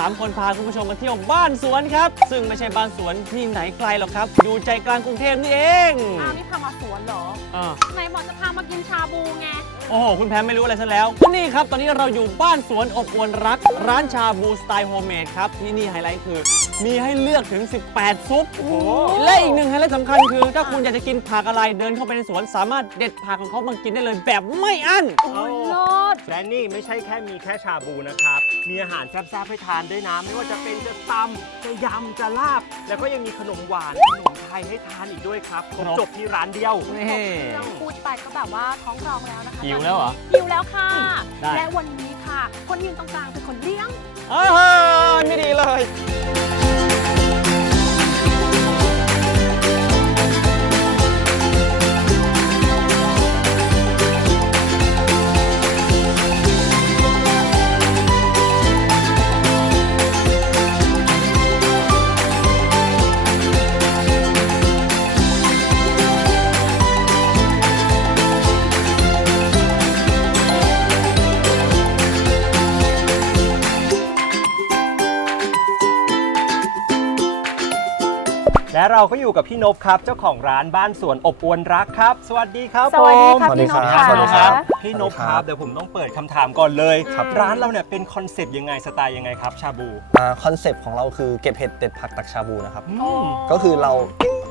3 คนพาคุณผู้ชมมาเที่ยวบ้านสวนครับ ซึ่งไม่ใช่บ้านสวนที่ไหนไกลหรอกครับ อยู่ใจกลางกรุงเทพนี่เองอ้าวนี่พามาสวนเหรออ่า ไหนบอกจะพามากินชาบูไง โอ้โห คุณแพมไม่รู้อะไรซะแล้วก็นี่ครับ ตอนนี้เราอยู่บ้านสวนอบอวนรัก ร้านชาบูสไตล์โฮมเมดครับ นี่นี่ไฮไลท์คือ มีให้เลือกถึง 18 ซุป และอีกหนึ่งไฮไลท์สำคัญคือ ถ้าคุณอยากจะกินผักอะไรเดินเข้าไปในสวน สามารถเด็ดผักของเขามากินได้เลยแบบไม่อั้น โอ้ยโลด และนี่ไม่ใช่แค่มีแค่ชาบูนะครับ มีอาหารแซ่บๆให้ทานด้วยนะ ไม่ว่าจะเป็นจะตำจะยำจะลาบ แล้วก็ยังมีขนมหวานขนมไทยให้ทานอีกด้วยครับครบครับจบที่ร้านเดียว นี่เราพูดไปก็แบบว่าท้องร้องแล้วนะคะหิวแล้วเหรอหิวแล้วค่ะ ได้ และวันนี้ค่ะ คนยืนตรงกลางคือคนเลี้ยงอาหารไม่ดีเลย เราก็อยู่กับพี่นพครับ เจ้าของร้านบ้านสวนอบอวนรักครับ สวัสดีครับสวัสดีผมค่ะสวัสดีพี่นครัพบค่ะสวัสดีครับ พี่นพสวัสดีคครัรับบเดี๋ยวผมต้องเปิดคำถามก่อนเลยครับ ร้านเราเนี่ยเป็นคอนเซปต์ยังไงสไตล์ยังไงครับ ชาบูคอนเซปต์ของเราคือเก็บเห็ดเด็ดผักตักชาบูนะครับโอ้ก็คือเรา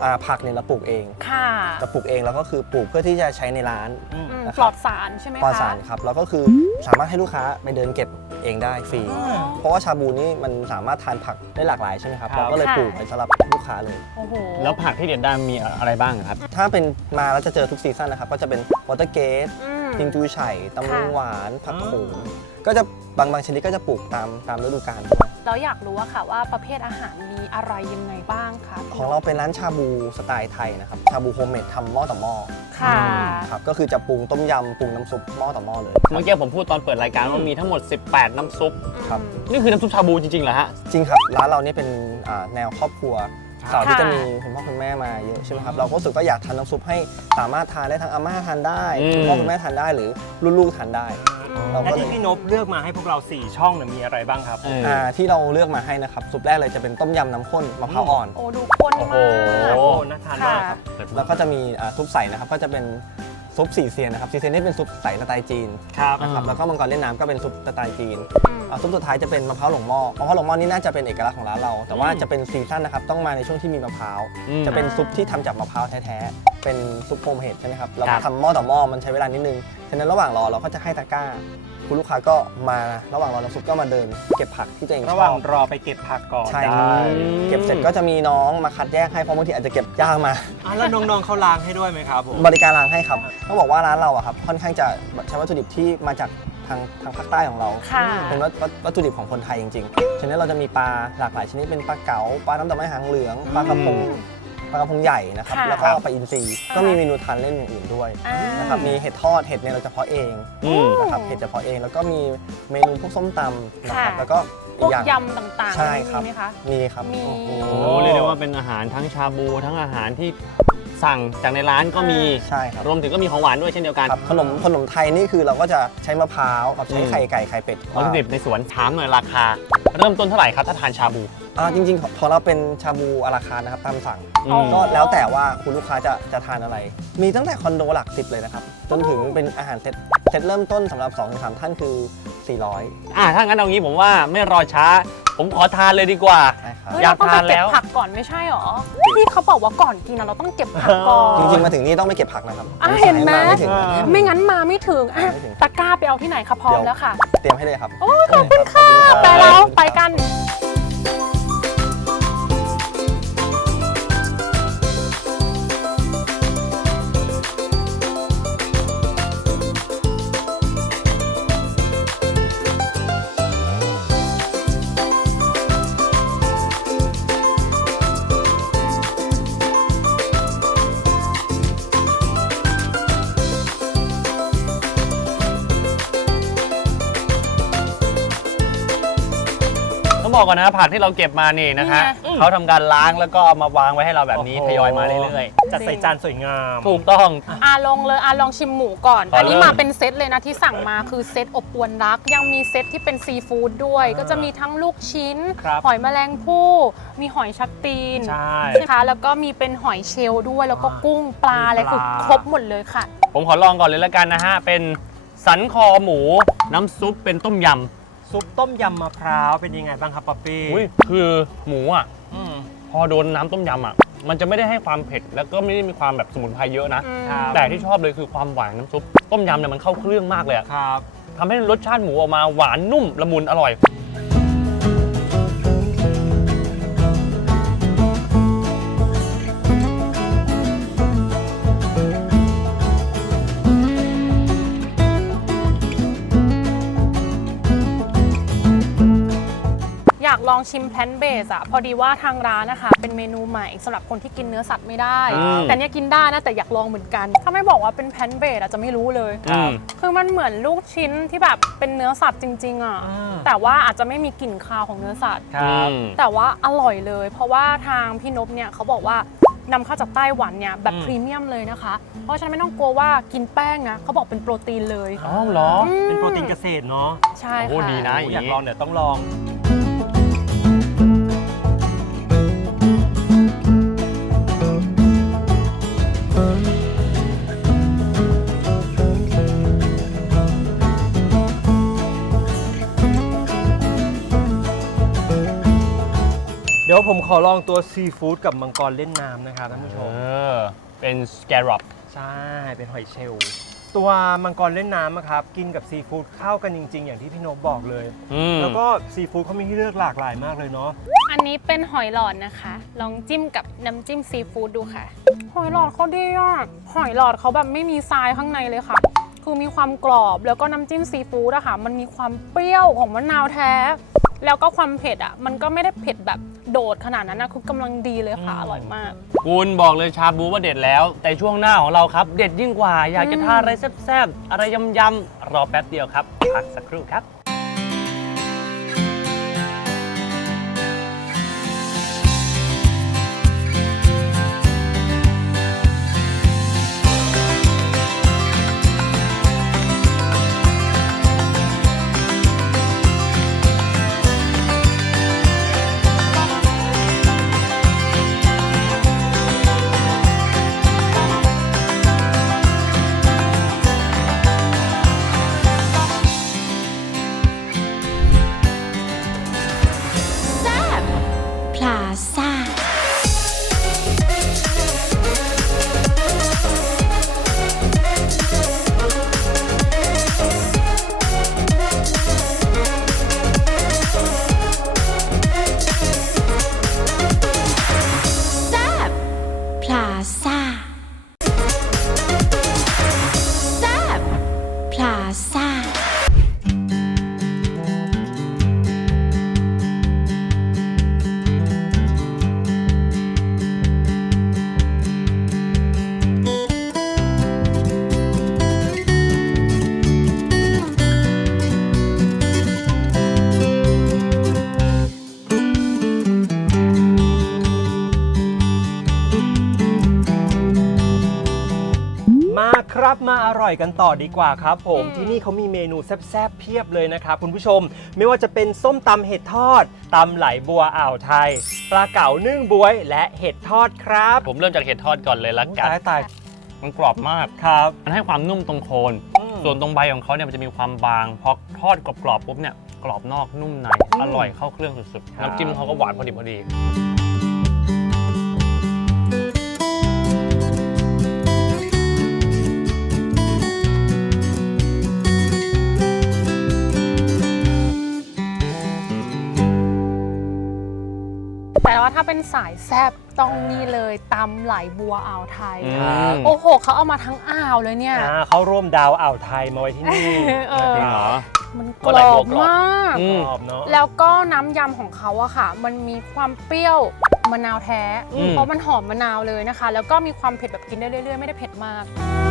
อ่าผักเนี่ยเราปลูกเองค่ะเราปลูกเองแล้วก็คือปลูกเพื่อที่จะใช้ในร้าน อืมนะครับ ปลอดสารใช่ไหมคะ ปลอดสารครับแล้วก็คือสามารถให้ลูกค้าไปเดินเก็บ เองได้ฟรีอ๋อเพราะว่าชาบูนี่มันสามารถทานผักได้หลากหลายใช่ไหมครับครับ เราก็เลยค่ะปลูกไว้สำหรับลูกค้าเลย โอ้โห แล้วผักที่เด็ดได้มีอะไรบ้างครับ ถ้าเป็นมาแล้วจะเจอทุกซีซั่นนะครับ ก็จะเป็นวอเตอร์เกสอืม ทิงจูไฉ่ตำลึงค่ะ หวาน ผักโขมอ๋อก็จะบางบางชนิดก็จะปลูกตามตามฤดูกาลด้วย เราอยากรู้ว่าค่ะว่าประเภทอาหารมีอะไรยังไงบ้างคะของเราเป็นร้านชาบูสไตล์ไทยนะครับ ชาบูโฮมเมดทำหม้อต่อหม้อค่ะครับก็คือจะปรุงต้มยำปรุงน้ำซุปหม้อต่อหม้อเลยเมื่อกี้ผมพูดตอนเปิดรายการว่ามีทั้งหมด 18 น้ำซุปครับนี่คือน้ำซุปชาบูจริงๆเหรอฮะจริงครับร้านเรานี่เป็นอ่าแนวครอบครัวครับเสาร์ที่ค่ะจะมีคุณพ่อคุณแม่มาเยอะใช่ไหมครับเราก็รู้สึกว่าอยากทานน้ำซุปให้สามารถทานได้ทั้งอาม่าทานได้อืมคุณพ่อคุณแม่ทานได้หรือลูกๆทานได้ เราและก็เลยที่พี่นพเลือกมาให้พวกเรา 4 ช่องเนี่ยมีอะไรบ้างครับ เอออ่าที่เราเลือกมาให้นะครับซุปแรกเลยจะเป็นต้มยำน้ำข้นมะพร้าวอ่อน โอ้ดูข้นโอ้โหมาก โอ้น่าทานมากครับ แล้วก็จะมีอ่าซุปใสนะครับก็จะเป็น ซุปสี่เซียนนะครับสี่เซียนนี่เป็นซุปใสสไตล์จีนครับนะครับแล้วก็มังกรเล่นน้ำก็เป็นซุปสไตล์จีนอืมอ่าซุปสุดท้ายจะเป็นมะพร้าวหลงหม้อมะพร้าวหลงหม้อนี่น่าจะเป็นเอกลักษณ์ของร้านเรา แต่ว่าอืมจะเป็นซีซั่นนะครับต้องมาในช่วงที่มีมะพร้าวอืม จะเป็นซุปที่ทำจากมะพร้าวแท้ๆเป็นซุปโฮมเฮดใช่ไหมครับเราครับ ทำหม้อต่อหม้อมันใช้เวลานิดนึงฉะนั้นระหว่างรอเราก็จะให้ตะกร้า คุณลูกค้าก็มาระหว่างรอน้ำซุปก็มาเดิน เก็บผักที่ตัวเองชระหว่างอบรอไปเก็บผักก่อนใช่ได้เก็บเสร็จก็จะมีน้องมาคัดแยกให้เพราะบางทีอาจจะเก็บยากมา อะแล้วน้องๆเขาล้างให้ด้วยไหมครับผมบริการล้างให้ครับต้องบอกว่าร้านเราอะครับค่อนข้างจะใช้วัตถุดิบที่มาจากทางทางภาคใต้ของเรา ค่ะ เป็นวัตวัตวัตถุดิบของคนไทยจริงๆ ฉะนั้นเราจะมีปลาหลากหลายชนิดเป็นปลาเก๋าปลาน้ำดอกไม้หางเหลืองปลากระพง ปลากระพงใหญ่นะครับค่ะแล้วก็ปลาอินทรีก็มีเมนูทานเล่นอย่างอื่นด้วยอ่านะครับมีเห็ดทอดเห็ดเนี่ยเราจะเพาะเองอืม นะครับเห็ดจะเพาะเองแล้วก็มีเมนูพวกส้มตำนะครับค่ะ แล้วก็พอีวกกอย่าง ยำต่างๆใช่ครับ มีไหมคะ มีครับมี โอ้โห โอ้เรียกได้ว่าเป็นอาหารทั้งชาบูทั้งอาหารที่สั่งจากในร้านก็มี ใช่ครับรวมถึงก็มีของหวานด้วยเช่นเดียวกันครับขนมขนมไทยนี่คือเราก็จะใช้มะพร้าวกับใช้อืมไข่ไก่ไข่เป็ดวัตถุดิบในสวนถามหน่อยราคา เริ่มต้นเท่าไหร่ครับถ้าทานชาบู อ่าจริงๆของของเราเป็นชาบูอาราคาร์ทนะครับตามสั่งอืมก็แล้วแต่ว่าคุณลูกค้าจะจะทานอะไร มีตั้งแต่คอนโดหลักสิบเลยนะครับ จนถึงเป็นอาหารเซตเซตเริ่มต้นสำหรับ2อถึงสท่านคือ 400อ่าถ้างั้นเอางี้ผมว่าไม่รอช้า ผมขอทานเลยดีกว่านะครับ เฮ้ยอยาเรากต้องไปทานแล้เก็บวผักก่อนไม่ใช่หรอที่เขาบอกว่าก่อนกินอะเราต้องเก็บผักก่อน จริงๆ มาถึงนี่ต้องไม่เก็บผักนะครับอะเห็นไหม ไม่ถึงไม่งั้นมาไม่ถึงอะไม่ถึง ตะกร้าไปเอาที่ไหนคะพร้อมแล้วค่ะ เตรียมให้เลยครับ โอ้ยขอบคุณค่ะขอบคุณรับไปแล้วไปกันต้ บบอกก่อนนะผักที่เราเก็บมานี่นะคะนี่ไง เขาทำการล้างแล้วก็เอามาวางไว้ให้เราแบบนี้โอ้โหทยอยมาเรื่อยจัดใส่จานสวยงามๆถูกต้อง อาลองเลยอาลองชิมหมูก่อนขออันนี้เริ่มมาเป็นเซตเลยนะที่สั่งมาคือเซตอบอวนรัก ยังมีเซตที่เป็นซีฟู้ดด้วยอ่าก็จะมีทั้งลูกชิ้น ครับหอยแมลงภู่มีหอยชักตีนใช่นะคะแล้วก็มีเป็นหอยเชลล์ด้วยแล้วก็อ่ากุ้งปลาอะไรมีปลาคือครบหมดเลยค่ะ ผมขอลองก่อนเลยแล้วกันนะฮะ เป็นสันคอหมูน้ำซุปเป็นต้มย ซุปต้มยำมะพร้าวเป็นยังไงบ้างครับป๊อปปี้ำอุ้ยคือหมูอะอืม พอโดนน้ำต้มยำอะ มันจะไม่ได้ให้ความเผ็ด แล้วก็ไม่ได้มีความแบบสมุนไพรเยอะนะ อืมครับ แต่ที่ชอบเลยคือความหวานน้ำซุปต้มยำเนี่ยมันเข้าเครื่องมากเลยอะครับ ทำให้รสชาติหมูออกมาหวานนุ่มละมุนอร่อย อยากลองชิมแพลนเบสอะพอดีว่าทางร้านนะคะเป็นเมนูใหม่สำหรับคนที่กินเนื้อสัตว์ไม่ได้ อืมแต่เนี้ยกินได้นะแต่อยากลองเหมือนกัน ถ้าไม่บอกว่าเป็นแพลนเบสอะจะไม่รู้เลยอืมคือมันเหมือนลูกชิ้นที่แบบเป็นเนื้อสัตว์จริงๆอะอ่า แต่ว่าอาจจะไม่มีกลิ่นคาวของเนื้อสัตว์ ครับ อืม แต่ว่าอร่อยเลย เพราะว่าทางพี่นพเนี่ยเขาบอกว่านำเข้าจากไต้หวันเนี่ยแบบอืม พรีเมียมเลยนะคะ เพราะฉะนั้นไม่ต้องกลัวว่ากินแป้งนะเขาบอกเป็นโปรตีนเลยอ๋อเหรออืมเป็นโปรตีนเกษตรเนาะใช่โอ้ค่ะ ดีนะอยากลองเดี๋ยวต้องลอง ยวผมขอลองตัวซีฟู้ดกับมังกรเล่นน้ำนะครับท่านผู้ชเอมอเป็นสแกรอปใช่ เป็นหอยเชลล์ตัวมังกรเล่นน้ำอะครับ กินกับซีฟู้ดเข้ากันจริง ๆ อย่างที่พี่นพบอกเลย อืมแล้วก็ซีฟู้ดเขามีให้เลือกหลากหลายมากเลยเนาะ อันนี้เป็นหอยหลอดนะคะ ลองจิ้มกับน้ำจิ้มซีฟู้ดดูค่ะ หอยหลอดเขาดีอะ หอยหลอดเขาแบบไม่มีทรายข้างในเลยค่ะ คือมีความกรอบแล้วก็น้ำจิ้มซีฟู้ดอะค่ะ มันมีความเปรี้ยวของมะนาวแท้ แล้วก็ความเผ็ดอะมันก็ไม่ได้เผ็ดแบบโดดขนาดนั้นนะคือกำลังดีเลยค่ะ อร่อยมาก คุณบอกเลยชาบูว่าเด็ดแล้ว แต่ช่วงหน้าของเราครับ เด็ดยิ่งกว่า อยากจะอืมทานอะไรแซ่บๆ อะไรยำๆ รอแป๊บเดียวครับ พักสักครู่ครับ พ มาครับมาอร่อยกันต่อดีกว่าครับผมอืมที่นี่เขามีเมนูแซ่บๆเพียบเลยนะครับคุณผู้ชม ไม่ว่าจะเป็นส้มตำเห็ดทอดตำไหลบัวอ่าวไทย ปลาเก๋านึ่งบวย และเห็ดทอดครับผมเริ่มจากเห็ดทอดก่อนเลยละกันตายตายมันกรอบมาก ครับ มันให้ความนุ่มตรงโคนอืมส่วนตรงใบของเขาเนี่ยมันจะมีความบางพอทอดกรอบๆปุ๊บเนี่ยกรอบนอกนุ่มในอร่อยเข้าเครื่องสุดๆครับน้ำจิ้มเขาก็หวานพอดีพอดี ว่าถ้าเป็นสายแซบต้องนี่เลยตำไหลบัวอ่าวไทยอืมโอ้โหเขาเอามาทั้งอ่าวเลยเนี่ย อ่าเขาร่วมดาวอ่าวไทยมาไว้ที่นี่เออ จริงเหรอ มันกก็รไหลอบัวบกรอบมาก อืมกรอบเนาะแล้วก็น้ำยำของเขาอะค่ะ มันมีความเปรี้ยวมะนาวแท้ อืม เพราะมันหอมมะนาวเลยนะคะ แล้วก็มีความเผ็ดแบบกินได้เรื่อยๆ ไม่ได้เผ็ดมากก็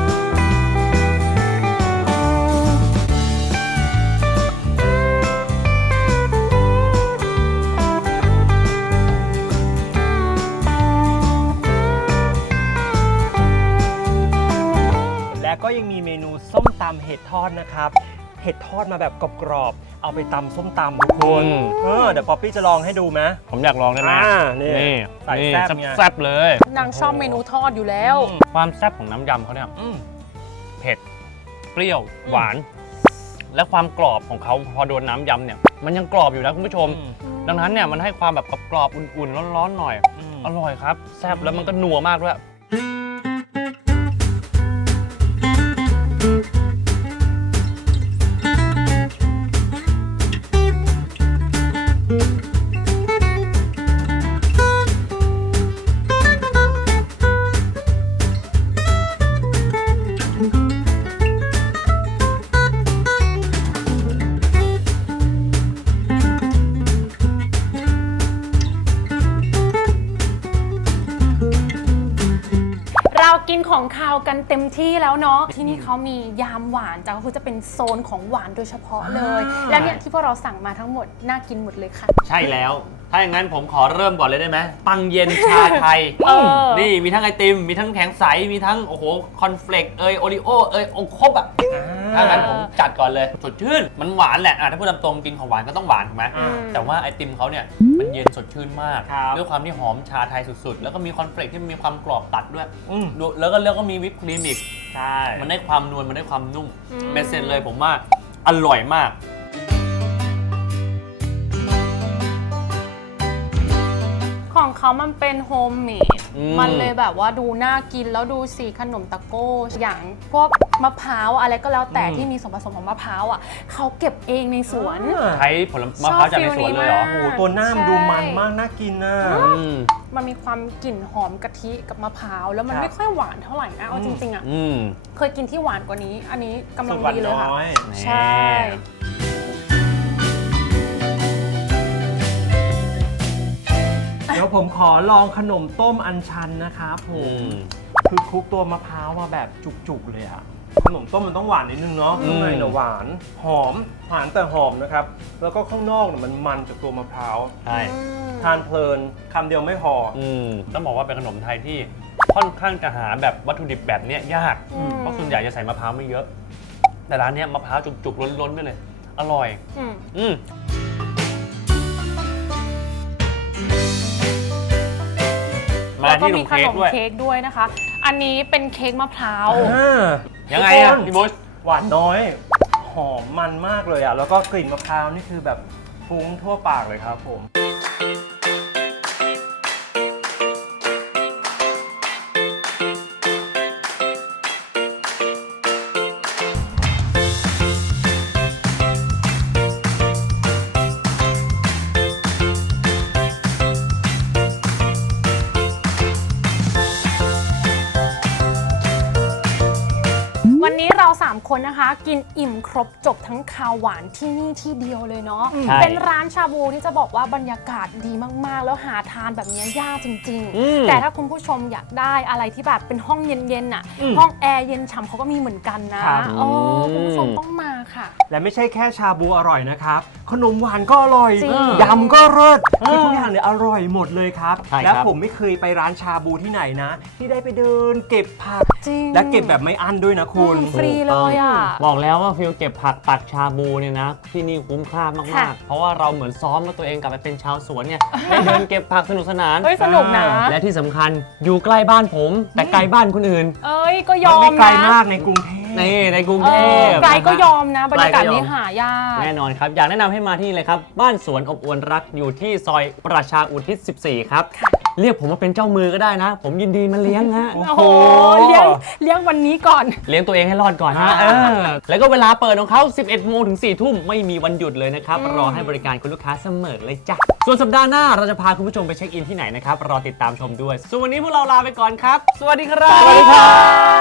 ทอดนะครับ เห็ดทอดมาแบบกรอบๆ เอาไปตำส้มตำทุกคนอืม เออเดี๋ยวป๊อปปี้จะลองให้ดูไหม ผมอยากลองได้ไหมอ่านี่นี่ใส่นี่แซ่บไง แซ่บๆเลย นางชอบเมนูทอดอยู่แล้วอืมความแซ่บของน้ำยำเขาเนี่ย อืม เผ็ด เปรี้ยว หวาน และความกรอบของเขาพอโดนน้ำยำเนี่ย มันยังกรอบอยู่นะคุณผู้ชมอืมดังนั้นเนี่ยมันให้ความแบบกรอบๆ อุ่นๆ ร้อนๆ หน่อยอืมอร่อยครับ แซ่บแล้วมันก็นัวมากด้วย กินของคาวกันเต็มที่แล้วเนาะที่นี่เขามียามหวานจ้ะก็คือจะเป็นโซนของหวานโดยเฉพาะเลย อ่า แล้วเนี่ยที่พวกเราสั่งมาทั้งหมดน่ากินหมดเลยค่ะ ใช่แล้ว ถ้าอย่างนั้นผมขอเริ่มก่อนเลยได้ไหมปังเย็นชาไทย เออ นี่มีทั้งไอติม มีทั้งแข็งใส มีทั้งโอ้โหคอนเฟลกเอยโอริโอเอยองครบอะถ้างั้นผมจัดก่อนเลยสดชื่น มันหวานแหละอะถ้าพูดตามตรงกินของหวานก็ต้องหวานถูกไหมอ่าแต่ว่าไอติมเขาเนี่ยมันเย็นสดชื่นมากครับ ด้วยความที่หอมชาไทยสุดๆ แล้วก็มีคอนเฟลกที่มีความกรอบตัดด้วยอืมดูแล้วก็แล้วก็มีวิปครีมอีก ใช่ มันได้ความนวลมันได้ความนุ่มอืม เบสเซ็ตเลยผมว่าอร่อยมาก ของเขามันเป็นโฮมเมด อืม มันเลยแบบว่าดูน่ากินแล้วดูสีขนมตะโก้ อย่างพวกมะพร้าวอะไรก็แล้วแต่อืมที่มีส่วนผสมของมะพร้าวอะเขาเก็บเองในสวน ใช้ผลมะพร้าวจากในสวนเลยเหรอโอ้โหตัวหน้ามันดูมันมากน่ากินนะอืม มันมีความกลิ่นหอมกะทิกับมะพร้าว แล้วมันครับ ไม่ค่อยหวานเท่าไหร่นะเอาจริงๆอะ อืม เคยกินที่หวานกว่านี้ อันนี้กำลังสุกวันดีเลยค่ะ น้อย ใช่เดี๋ยวผมขอลองขนมต้มอัญชันนะครับผอืม ม คือคลุกตัวมะพร้าวมาแบบจุกๆเลยอะขนมต้มมันต้องหวานนิดนึงเนาะอืม ข้างในเนี่ยหวานหอมหวานแต่หอมนะครับ แล้วก็ข้างนอกเนี่ยมันมันจากตัวมะพร้าวใช่ทานเพลินคำเดียวไม่พออืมต้องบอกว่าเป็นขนมไทยที่ค่อนข้างจะหาแบบวัตถุดิบแบบเนี้ยยาก อืมเพราะส่วนใหญ่จะใส่มะพร้าวไม่เยอะ แต่ร้านเนี้ยมะพร้าวจุกๆล้นๆไปเลย อร่อย อืมอืม มาแล้วก็ที่ขนมีมขเค้นกมด้วย เค้กด้วยนะคะ อันนี้เป็นเค้กมะพร้าว อ่ายังไงทุอะกคนพี่บุช หวานน้อย หอมมันมากเลยอะแล้วก็กลิ่นมะพร้าวนี่คือแบบฟุ้งทั่วปากเลยครับผม คนนะคะ กินอิ่มครบจบทั้งคาวหวานที่นี่ที่เดียวเลยเนาะใช่เป็นร้านชาบูที่จะบอกว่าบรรยากาศดีมากๆ แล้วหาทานแบบนี้ยากจริง อืม ๆ แต่ถ้าคุณผู้ชมอยากได้อะไรที่แบบเป็นห้องเย็นๆน่ะอืมห้องแอร์เย็นฉ่ำเขาก็มีเหมือนกันนะครับ โอ้คุณผู้ชมต้องมาค่ะ และไม่ใช่แค่ชาบูอร่อยนะครับ ขนมหวานก็อร่อย จริงยำก็เลิศคือทุกอย่างเนี่ยอร่อยหมดเลยครับ ใช่ครับ แล้วผมไม่เคยไปร้านชาบูที่ไหนนะ ที่ได้ไปเดินเก็บผัก จริงและเก็บแบบไม่อั้นด้วยนะคุณ อืมฟรีเลยอะบอกแล้วว่าฟิลเก็บผักตักชาบูเนี่ยนะ ที่นี่คุ้มค่ามากค่ะๆเพราะว่าเราเหมือนซ้อมว่าตัวเองกลับไปเป็นชาวสวนเนี่ยได้เดินเก็บผักสนุกสนานเฮ้ยสนุกนะและที่สำคัญอยู่ใกล้บ้านผม แต่ไกลบ้านคนอื่นเอ้ยก็ยอไม่มไกลนะมากในกรุงเทพนี่ในกรุงเอเทอพไกลก็นะฮะยอมนะ บรรยากาศไกลก็ยอมนี้หายาก แน่นอนครับ อยากแนะนำให้มาที่นี่เลยครับ บ้านสวนอบอวลรักอยู่ที่ซอยประชาอุทิศ 14 ครับ เรียกผมว่าเป็นเจ้ามือก็ได้นะ ผมยินดีมาเลี้ยงฮะ โอ้โหเลี้ยงเลี้ยงวันนี้ก่อน เลี้ยงตัวเองให้รอดก่อนฮะเออแล้วก็เวลาเปิดของเขา 11 โมงถึง 4 ทุ่มไม่มีวันหยุดเลยนะครับ รอให้บริการคุณลูกค้าเสมอเลยจ้ะ ส่วนสัปดาห์หน้าเราจะพาคุณผู้ชมไปเช็คอินที่ไหนนะครับ รอติดตามชมด้วย ส่วนวันนี้พวกเราลาไปก่อนครับ สวัสดีครับ สวัสดีครับ